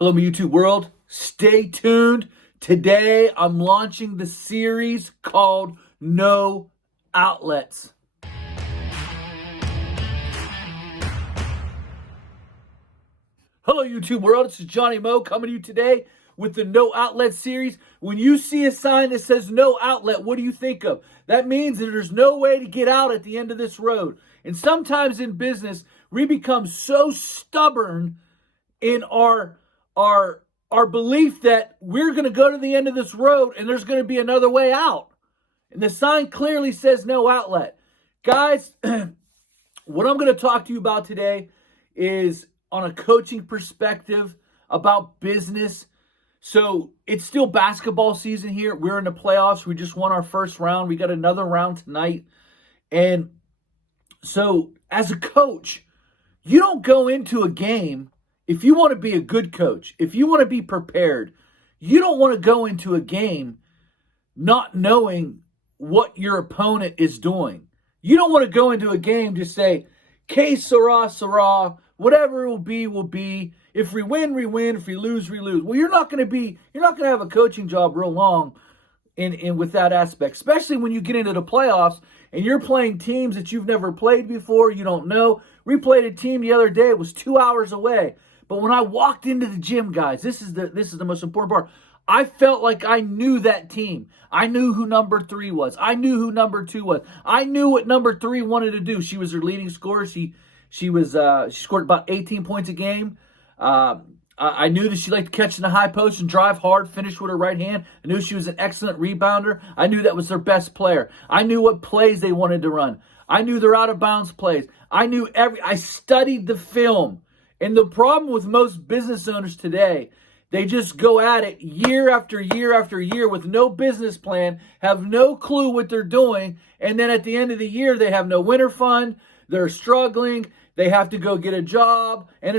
Hello, my YouTube world. Stay tuned. Today, I'm launching the series called No Outlets. Hello, YouTube world. This is Johnny Moe coming to you today with the No Outlet series. When you see a sign that says No Outlet, what do you think of? That means that there's no way to get out at the end of this road. And sometimes in business, we become so stubborn in our belief that we're going to go to the end of this road and there's going to be another way out. And the sign clearly says no outlet. Guys, what I'm going to talk to you about today is on a coaching perspective about business. So it's still basketball season here. We're in the playoffs. We just won our first round. We got another round tonight. And so as a coach, you don't go into a game. If you want to be a good coach, if you want to be prepared, you don't want to go into a game not knowing what your opponent is doing. You don't want to go into a game just say, que sera, sera, whatever it will be, will be. If we win, we win. If we lose, we lose. Well, you're not going to have a coaching job real long in with that aspect, especially when you get into the playoffs and you're playing teams that you've never played before, you don't know. We played a team the other day, it was 2 hours away. But when I walked into the gym, guys, this is the most important part. I felt like I knew that team. I knew who number 3 was. I knew who number 2 was. I knew what number 3 wanted to do. She was their leading scorer. She scored about 18 points a game. I knew that she liked to catch in the high post and drive hard, finish with her right hand. I knew she was an excellent rebounder. I knew that was their best player. I knew what plays they wanted to run. I knew their out of bounds plays. I studied the film. And the problem with most business owners today, they just go at it year after year after year with no business plan, have no clue what they're doing, and then at the end of the year, they have no winter fund, they're struggling, they have to go get a job, and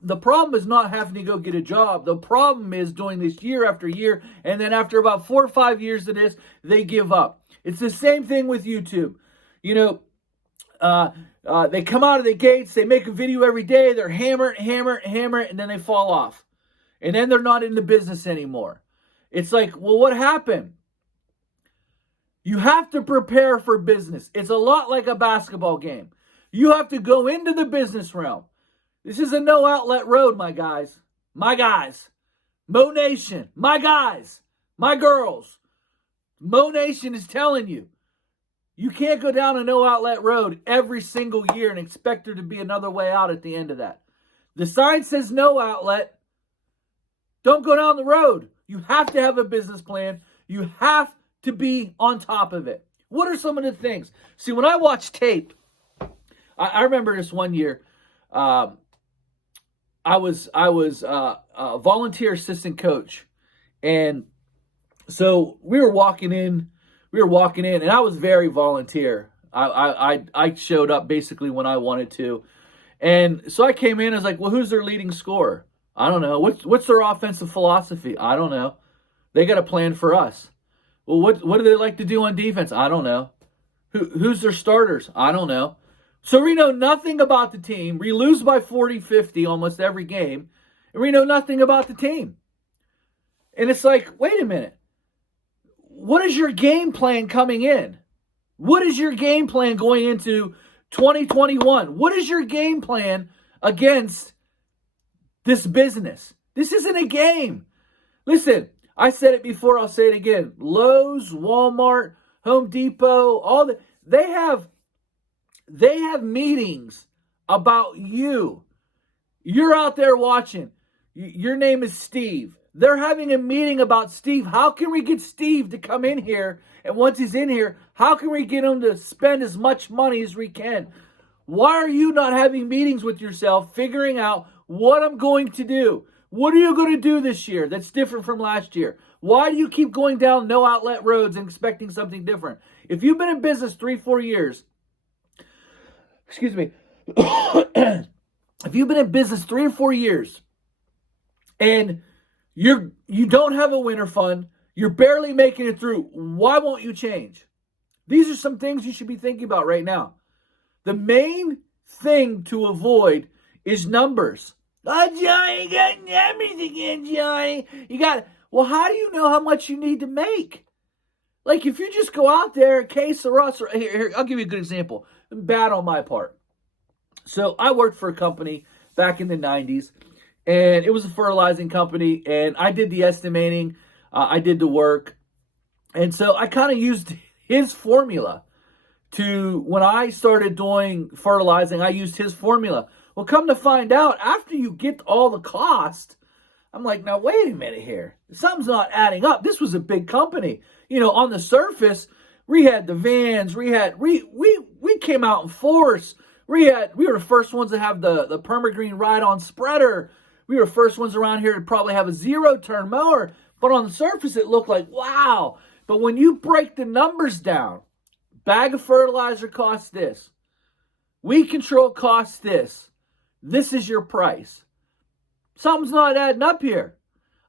the problem is not having to go get a job. The problem is doing this year after year, and then after about 4 or 5 years of this, they give up. It's the same thing with YouTube. They come out of the gates, they make a video every day, they're hammer, and then they fall off. And then they're not in the business anymore. It's like, well, what happened? You have to prepare for business. It's a lot like a basketball game. You have to go into the business realm. This is a no outlet road, my guys. My guys. Mo Nation. My guys. My girls. Mo Nation is telling you, you can't go down a no outlet road every single year and expect there to be another way out at the end of that. The sign says no outlet. Don't go down the road. You have to have a business plan. You have to be on top of it. What are some of the things? See, when I watch tape, I remember this one year. I was a volunteer assistant coach, and so we were walking in, and I was very volunteer. I showed up basically when I wanted to, and so I came in. I was like, well, who's their leading scorer? I don't know. What's their offensive philosophy? I don't know. They got a plan for us. Well, what do they like to do on defense? I don't know. Who's their starters? I don't know. So we know nothing about the team. We lose by 40, 50 almost every game, and we know nothing about the team. And it's like, wait a minute. What is your game plan coming in? What is your game plan going into 2021? What is your game plan against this business? This isn't a game. Listen, I said it before, I'll say it again. Lowe's, Walmart, Home Depot, they have meetings about you. You're out there watching. Your name is Steve. They're having a meeting about Steve. How can we get Steve to come in here? And once he's in here, how can we get him to spend as much money as we can? Why are you not having meetings with yourself, figuring out what I'm going to do? What are you going to do this year that's different from last year? Why do you keep going down no outlet roads and expecting something different? If you've been in business 3-4 years, excuse me, if you've been in business 3 or 4 years and you don't have a winter fund, you're barely making it through, why won't you change? These are some things you should be thinking about right now. The main thing to avoid is numbers. Oh, Johnny, you got numbers again, Johnny. You got, well, how do you know how much you need to make? Like, if you just go out there, Case or us, or here, I'll give you a good example. Bad on my part. So I worked for a company back in the 90s, and it was a fertilizing company, and I did the estimating, I did the work, and so I kind of used his formula to, when I started doing fertilizing, I used his formula. Well, come to find out, after you get all the cost, I'm like, now wait a minute here. Something's not adding up. This was a big company. You know, on the surface, we had the vans, we came out in force. We were the first ones to have the Permagreen ride-on spreader. We were the first ones around here to probably have a zero-turn mower. But on the surface, it looked like, wow. But when you break the numbers down, bag of fertilizer costs this. Weed control costs this. This is your price. Something's not adding up here.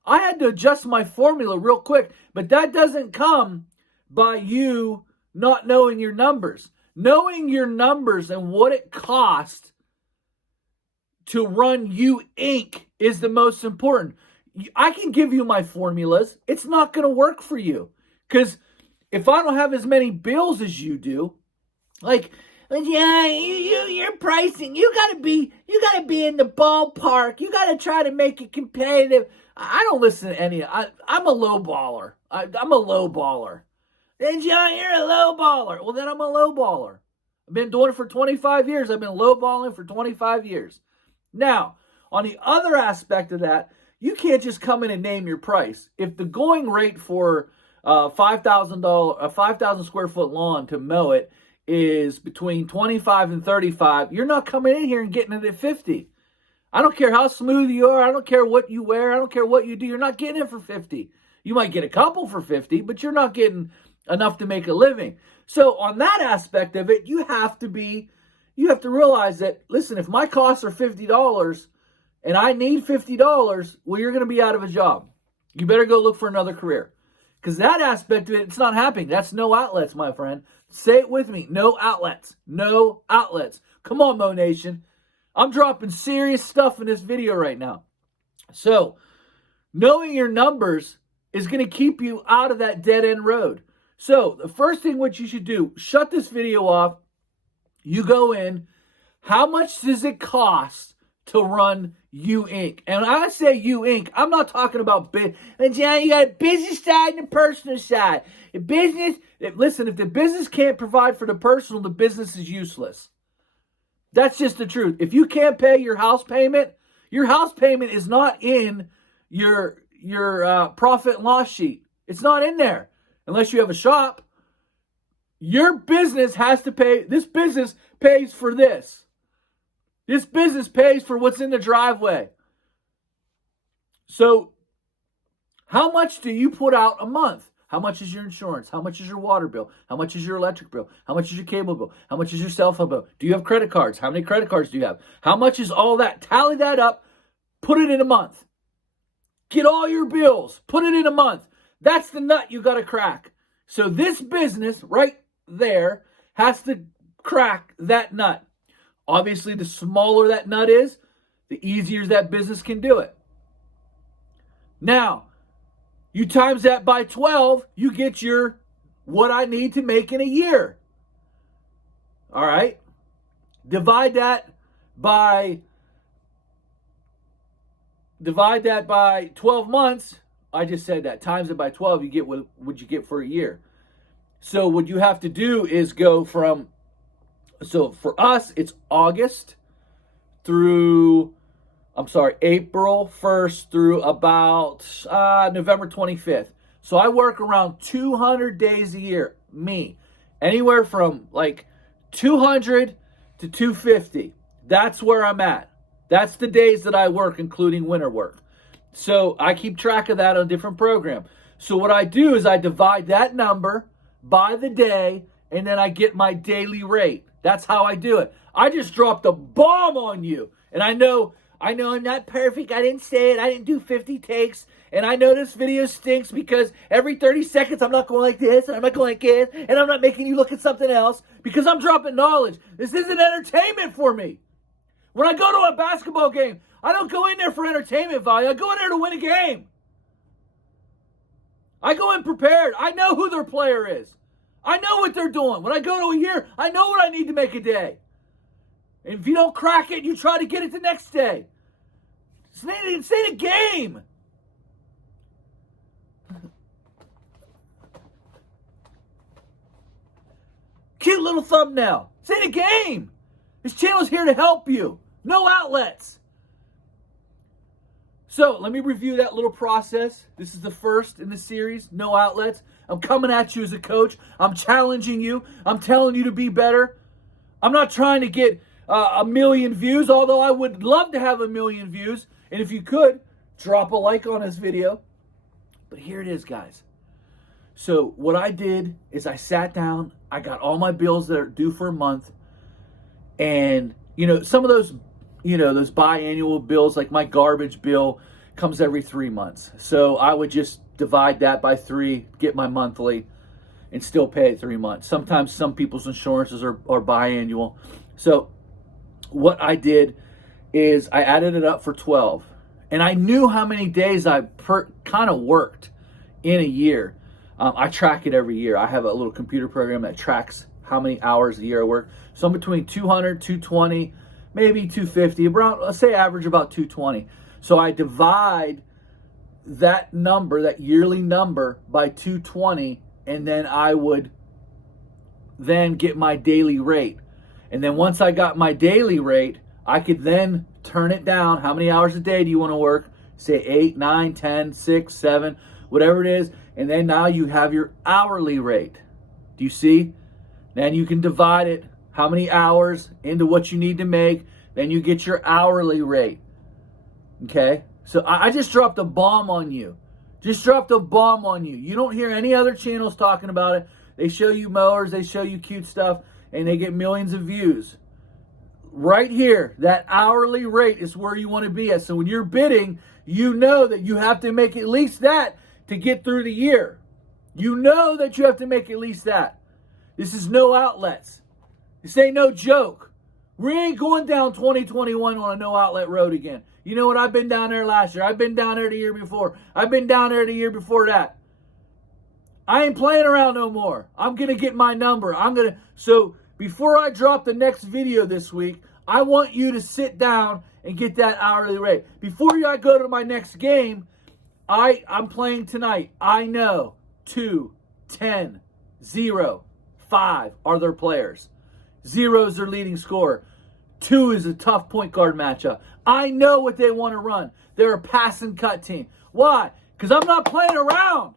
I had to adjust my formula real quick, but that doesn't come by you not knowing your numbers. Knowing your numbers and what it costs to run you Inc. is the most important. I can give you my formulas. It's not going to work for you. Because if I don't have as many bills as you do, like, yeah, you're pricing. You gotta be in the ballpark. You gotta try to make it competitive. I don't listen to any. I'm a low baller. I'm a low baller. And John, you're a low baller. Well, then I'm a low baller. I've been doing it for 25 years. I've been low balling for 25 years. Now, on the other aspect of that, you can't just come in and name your price. If the going rate for $5,000, a 5,000 square foot lawn to mow it is between 25 and 35, you're not coming in here and getting it at 50. I don't care how smooth you are. I don't care what you wear. I don't care what you do. You're not getting it for 50. You might get a couple for 50, but you're not getting enough to make a living. So on that aspect of it, you have to realize that, listen, if my costs are $50 and I need $50, well, you're going to be out of a job. You better go look for another career. Because that aspect of it, it's not happening. That's no outlets, my friend. Say it with me. No outlets. No outlets. Come on, Mo Nation. I'm dropping serious stuff in this video right now. So, knowing your numbers is going to keep you out of that dead-end road. So, the first thing what you should do, shut this video off. You go in. How much does it cost to run You Inc? And when I say You Inc, I'm not talking about business. And John, you got a business side and a personal side. Listen, if the business can't provide for the personal, the business is useless. That's just the truth. If you can't pay your house payment is not in your profit and loss sheet. It's not in there unless you have a shop. Your business has to pay. This business pays for this. This business pays for what's in the driveway. So, how much do you put out a month? How much is your insurance? How much is your water bill? How much is your electric bill? How much is your cable bill? How much is your cell phone bill? Do you have credit cards? How many credit cards do you have? How much is all that? Tally that up. Put it in a month. Get all your bills. Put it in a month. That's the nut you got to crack. So this business right there has to crack that nut. Obviously, the smaller that nut is, the easier that business can do it. Now, you times that by 12, you get your what I need to make in a year. All right? Divide that by 12 months. I just said that. Times it by 12, you get what you get for a year. So what you have to do is go from, so for us, it's April 1st through about November 25th. So I work around 200 days a year, me. Anywhere from like 200 to 250. That's where I'm at. That's the days that I work, including winter work. So I keep track of that on a different program. So what I do is I divide that number by the day, and then I get my daily rate. That's how I do it. I just dropped a bomb on you. And I know I'm not perfect. I didn't say it. I didn't do 50 takes. And I know this video stinks because every 30 seconds I'm not going like this, and I'm not going like this, and I'm not making you look at something else because I'm dropping knowledge. This isn't entertainment for me. When I go to a basketball game, I don't go in there for entertainment value. I go in there to win a game. I go in prepared. I know who their player is. I know what they're doing. When I go to a year, I know what I need to make a day. And if you don't crack it, you try to get it the next day. It's ain't a game. Cute little thumbnail. It's ain't a game. This channel's here to help you. No outlets. So let me review that little process. This is the first in the series, no outlets. I'm coming at you as a coach. I'm challenging you. I'm telling you to be better. I'm not trying to get a million views, although I would love to have a million views. And if you could, drop a like on this video. But here it is, guys. So what I did is I sat down. I got all my bills that are due for a month. And, some of those, those biannual bills, like my garbage bill, comes every 3 months. So I would just divide that by 3, get my monthly, and still pay it 3 months. Sometimes some people's insurances are biannual. So what I did is I added it up for 12. And I knew how many days I kind of worked in a year. I track it every year. I have a little computer program that tracks how many hours a year I work. So I'm between 200, 220, maybe 250, around, let's say average about 220. So I divide that number, that yearly number, by 220, and then I would then get my daily rate. And then once I got my daily rate, I could then turn it down. How many hours a day do you want to work? Say 8, 9, 10, 6, 7, whatever it is. And then now you have your hourly rate. Do you see? Then you can divide it, how many hours, into what you need to make. Then you get your hourly rate. Okay? So I just dropped a bomb on you. Just dropped a bomb on you. You don't hear any other channels talking about it. They show you mowers, they show you cute stuff, and they get millions of views. Right here, that hourly rate is where you want to be at. So when you're bidding, you know that you have to make at least that to get through the year. You know that you have to make at least that. This is no outlets. This ain't no joke. We ain't going down 2021 on a no outlet road again. You know what? I've been down there last year. I've been down there the year before. I've been down there the year before that. I ain't playing around no more. I'm going to get my number. So before I drop the next video this week, I want you to sit down and get that hourly rate. Before I go to my next game, I'm playing tonight. I know 2, 10, 0, 5 are their players. 0 is their leading scorer. 2 is a tough point guard matchup. I know what they want to run. They're a pass and cut team. Why? Because I'm not playing around.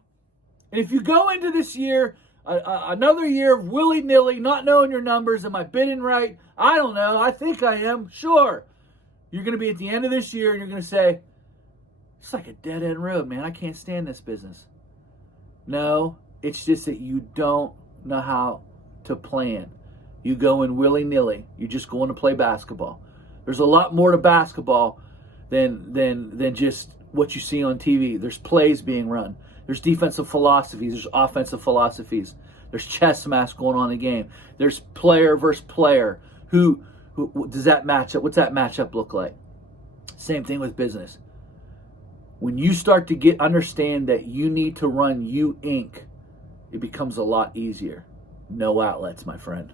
And if you go into this year, another year of willy-nilly, not knowing your numbers, am I bidding right? I don't know. I think I am. Sure. You're going to be at the end of this year and you're going to say, it's like a dead-end road, man. I can't stand this business. No, it's just that you don't know how to plan. You go in willy-nilly. You're just going to play basketball. There's a lot more to basketball than just what you see on TV. There's plays being run. There's defensive philosophies. There's offensive philosophies. There's chess match going on in the game. There's player versus player. Who does that match up? What's that matchup look like? Same thing with business. When you start to understand that you need to run You Inc., it becomes a lot easier. No outlets, my friend.